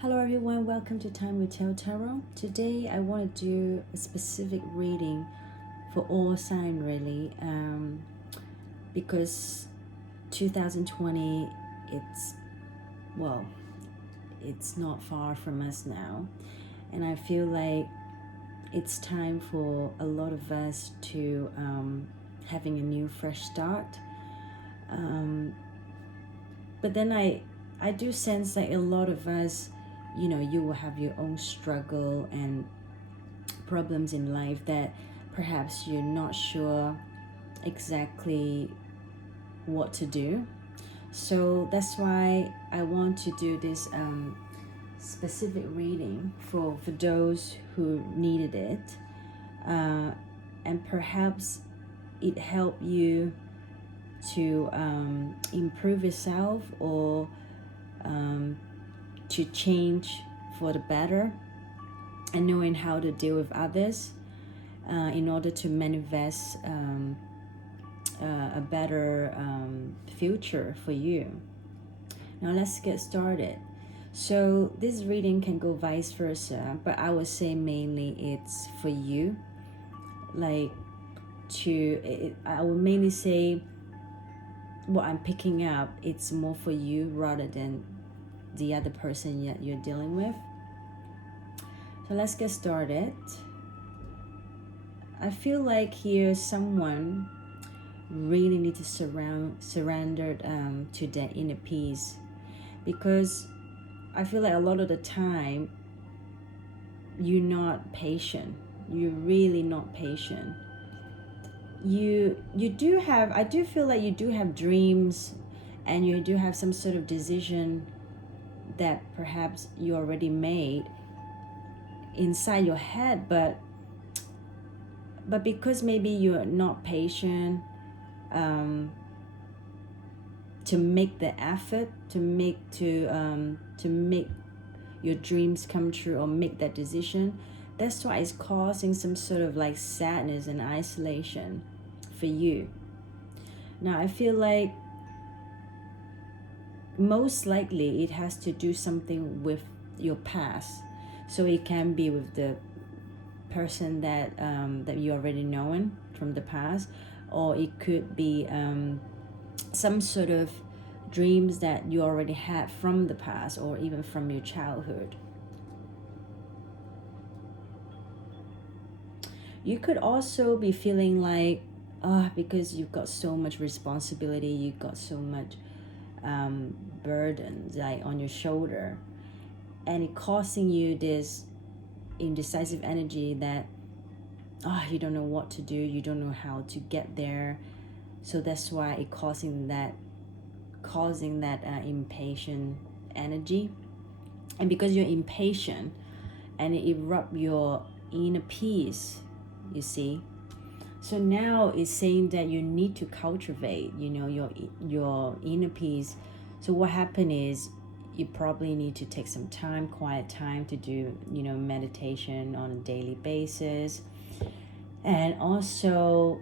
Hello everyone, welcome to Time with Tarot. Today I want to do a specific reading for all sign really, because 2020 it's well it's not far from us now, and I feel like it's time for a lot of us to having a new fresh start. But then I do sense that a lot of us, you will have your own struggle and problems in life that perhaps you're not sure exactly what to do. So that's why I want to do this specific reading for those who needed it, and perhaps it helped you to improve yourself or to change for the better, and knowing how to deal with others in order to manifest a better future for you. Now let's get started. So this reading can go vice versa, but I would say mainly it's for you. I would mainly say what I'm picking up, it's more for you rather than the other person that you're dealing with. So let's get started. I feel like here someone really need to surrender to their inner peace, because I feel like a lot of the time you're not patient. You're really not patient. You do have, I do feel like you do have dreams, and you do have some sort of decision that perhaps you already made inside your head, but because maybe you're not patient to make the effort to make your dreams come true or make that decision, that's why it's causing some sort of like sadness and isolation for you. Now I feel like most likely it has to do something with your past. So it can be with the person that you already known from the past, or it could be some sort of dreams that you already had from the past or even from your childhood. You could also be feeling like, because you've got so much responsibility, you've got so much burden like on your shoulder, and it causing you this indecisive energy that you don't know what to do, you don't know how to get there. So that's why it causing that impatient energy. And because you're impatient and it erupt your inner peace, you see. So now it's saying that you need to cultivate, your inner peace. So what happened is you probably need to take some time, quiet time, to do, meditation on a daily basis. And also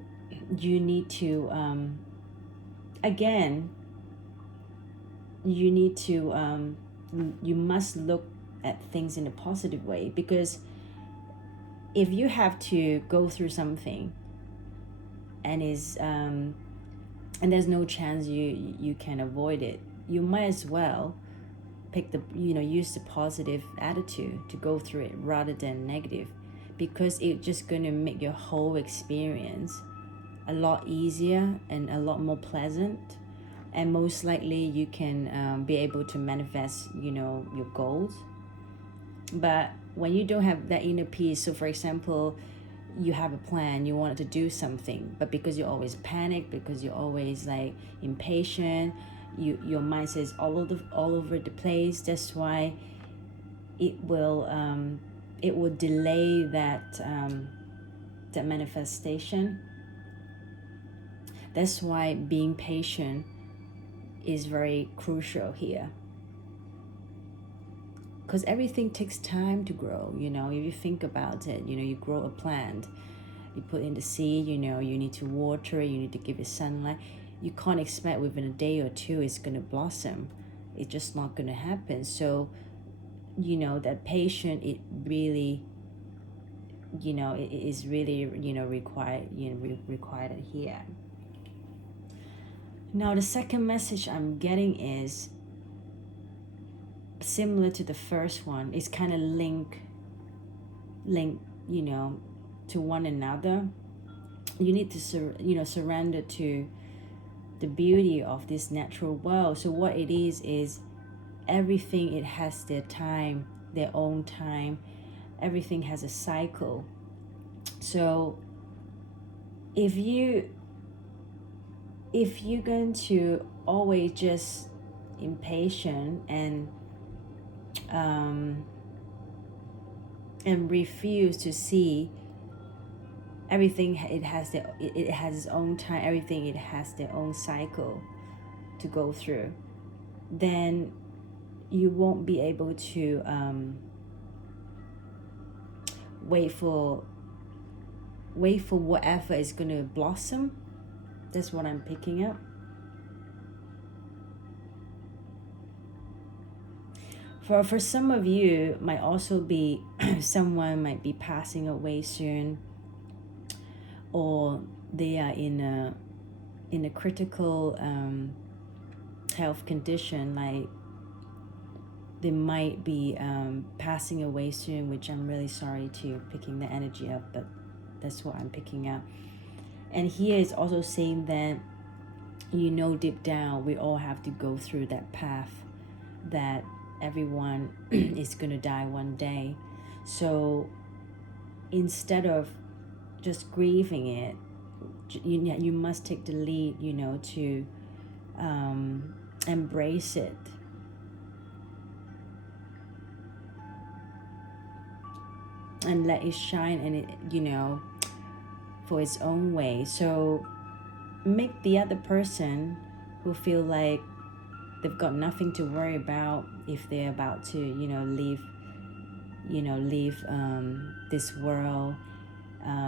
you need to again you need to you must look at things in a positive way, because if you have to go through something and and there's no chance you can avoid it, you might as well pick use the positive attitude to go through it rather than negative, because it's just going to make your whole experience a lot easier and a lot more pleasant, and most likely you can be able to manifest your goals. But when you don't have that inner peace, so for example, you have a plan, you wanted to do something, but because you always panic, because you're always like impatient, your mindset is all over the place. That's why it will delay that manifestation. That's why being patient is very crucial here, because everything takes time to grow. If you think about it, you grow a plant, you put in the seed, you need to water it, you need to give it sunlight. You can't expect within a day or two it's going to blossom. It's just not going to happen. So that patient, it really, it is really, required, required here. Now the second message I'm getting is similar to the first one. It's kind of link, to one another. You need to surrender to the beauty of this natural world. So what it is everything, it has their time, their own time. Everything has a cycle. So if you're going to always just impatient and refuse to see everything, it has its own time, everything, it has their own cycle to go through, then you won't be able to wait for whatever is going to blossom. That's what I'm picking up. For some of you, might also be someone might be passing away soon, or they are in a critical health condition, like they might be passing away soon, which I'm really sorry to picking the energy up, but that's what I'm picking up. And here is also saying that deep down we all have to go through that path, that everyone is going to die one day. So instead of just grieving it, you must take the lead, to embrace it. And let it shine, and it, for its own way. So make the other person who feel like they've got nothing to worry about if they're about to, leave this world.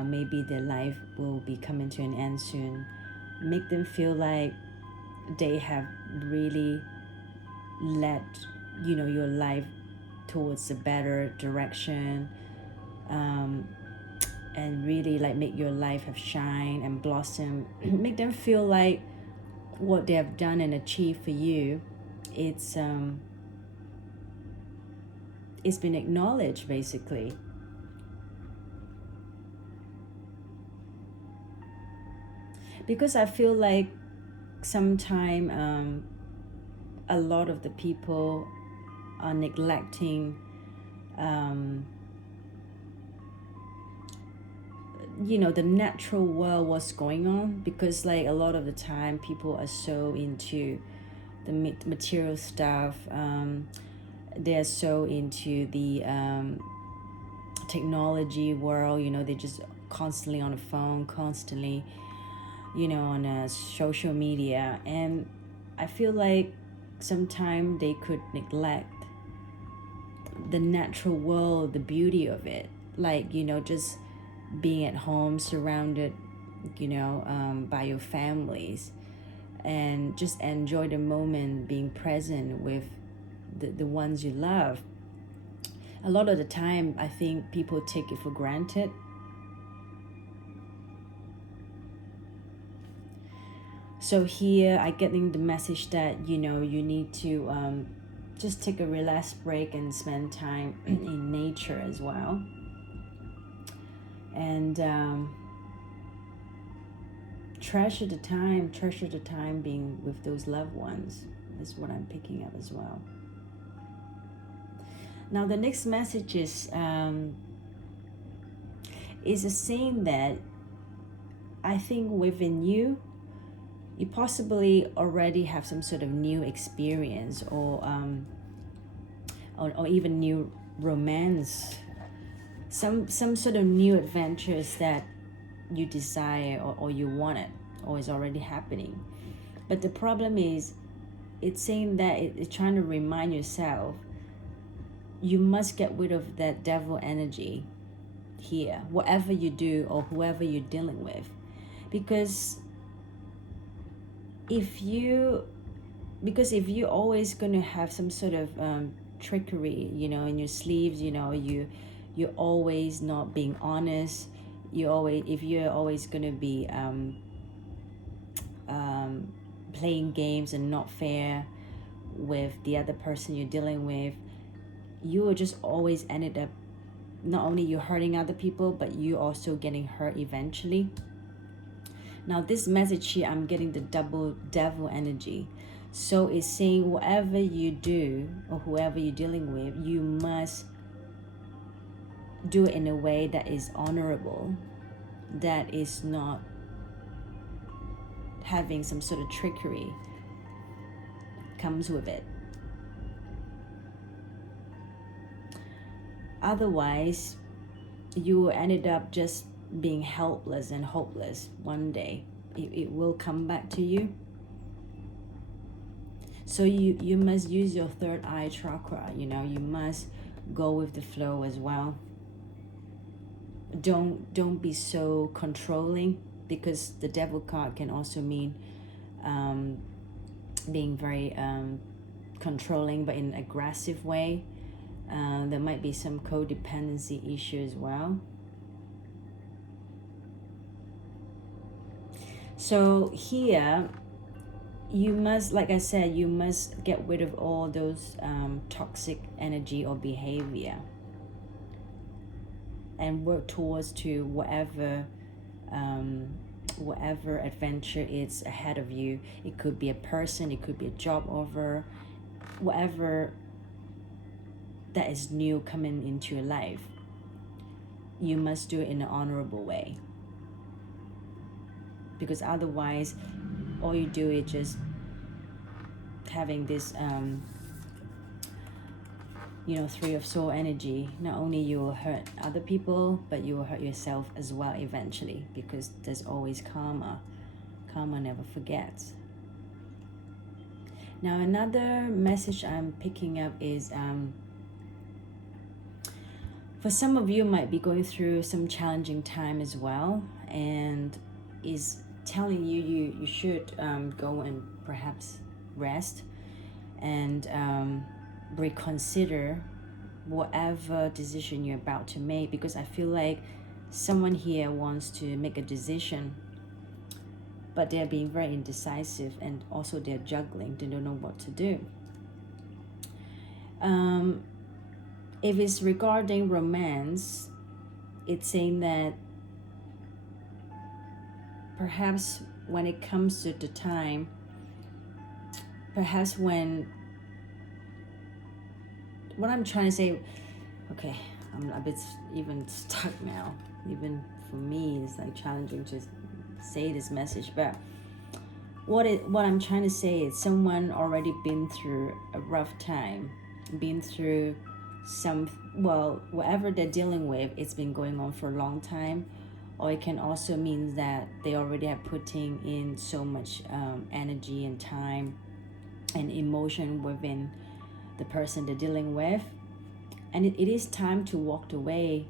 Maybe their life will be coming to an end soon. Make them feel like they have really led, your life towards a better direction, and really like make your life have shine and blossom. Make them feel like what they have done and achieved for you, it's been acknowledged, basically. Because I feel like sometimes a lot of the people are neglecting the natural world, what's going on, because like a lot of the time people are so into the material stuff. They're so into the technology world, they're just constantly on the phone, constantly on social media. And I feel like sometimes they could neglect the natural world, the beauty of it, like just being at home surrounded by your families, and just enjoy the moment, being present with the ones you love. A lot of the time I think people take it for granted. So here I getting the message that you need to just take a relaxed break and spend time in nature as well. And treasure the time being with those loved ones is what I'm picking up as well. Now the next message is a saying that I think within you possibly already have some sort of new experience, or even new romance, some sort of new adventures that you desire, or you want it, or is already happening. But the problem is, it's saying that it's trying to remind yourself, you must get rid of that devil energy here, whatever you do or whoever you're dealing with. Because if you're always going to have some sort of trickery, in your sleeves. You're always not being honest. If you're always gonna be playing games and not fair with the other person you're dealing with, you will just always ended up, not only you hurting other people, but you also getting hurt eventually. Now this message here, I'm getting the double devil energy. So it's saying whatever you do or whoever you're dealing with, you must do it in a way that is honorable, that is not having some sort of trickery comes with it. Otherwise, you ended up just being helpless and hopeless one day. It will come back to you. So you must use your third eye chakra. You must go with the flow as well. Don't be so controlling, because the devil card can also mean being very controlling, but in an aggressive way. There might be some codependency issue as well. So here, you must, like I said, you must get rid of all those toxic energy or behavior, and work towards to whatever adventure is ahead of you. It could be a person, it could be a job offer, whatever that is new coming into your life. You must do it in an honorable way, because otherwise all you do is just having this Three of Swords energy. Not only you will hurt other people, but you will hurt yourself as well eventually, because there's always karma. Karma never forgets. Now another message I'm picking up is for some of you might be going through some challenging time as well, and is telling you should go and perhaps rest and reconsider whatever decision you're about to make, because I feel like someone here wants to make a decision, but they're being very indecisive, and also they're juggling. They don't know what to do. If it's regarding romance, it's saying that perhaps when it comes to the time, perhaps when, what I'm trying to say, okay, I'm a bit even stuck now. Even for me, it's like challenging to say this message, but what I'm trying to say is someone already been through a rough time, been through whatever they're dealing with, it's been going on for a long time. Or it can also mean that they already are putting in so much energy and time and emotion within the person they're dealing with, and it is time to walk away.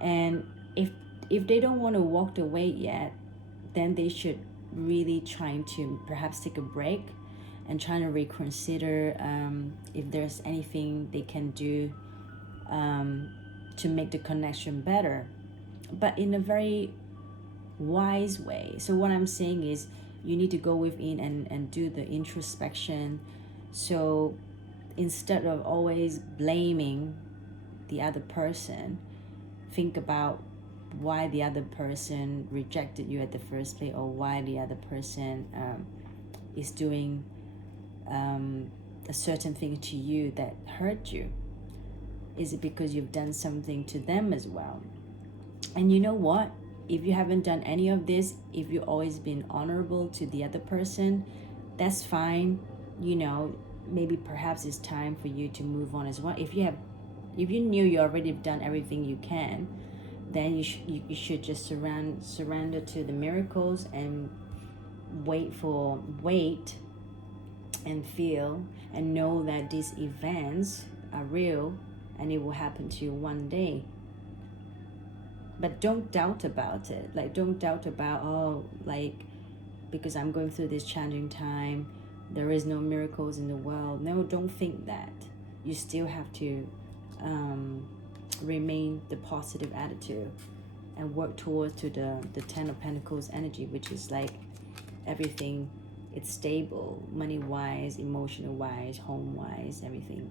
And if they don't want to walk away yet, then they should really trying to perhaps take a break and trying to reconsider if there's anything they can do to make the connection better, but in a very wise way. So what I'm saying is you need to go within and do the introspection. So instead of always blaming the other person, think about why the other person rejected you at the first place, or why the other person is doing a certain thing to you that hurt you. Is it because you've done something to them as well? And you know what? If you haven't done any of this, if you've always been honorable to the other person, that's fine. Maybe perhaps it's time for you to move on as well. If you knew you already done everything you can, then you should just surrender to the miracles and wait and feel and know that these events are real and it will happen to you one day. But don't doubt about it. Don't doubt about, because I'm going through this challenging time, there is no miracles in the world. No, don't think that. you still have to remain the positive attitude and work towards to the Ten of Pentacles energy, which is like everything, it's stable, money wise, emotional wise, home wise, everything.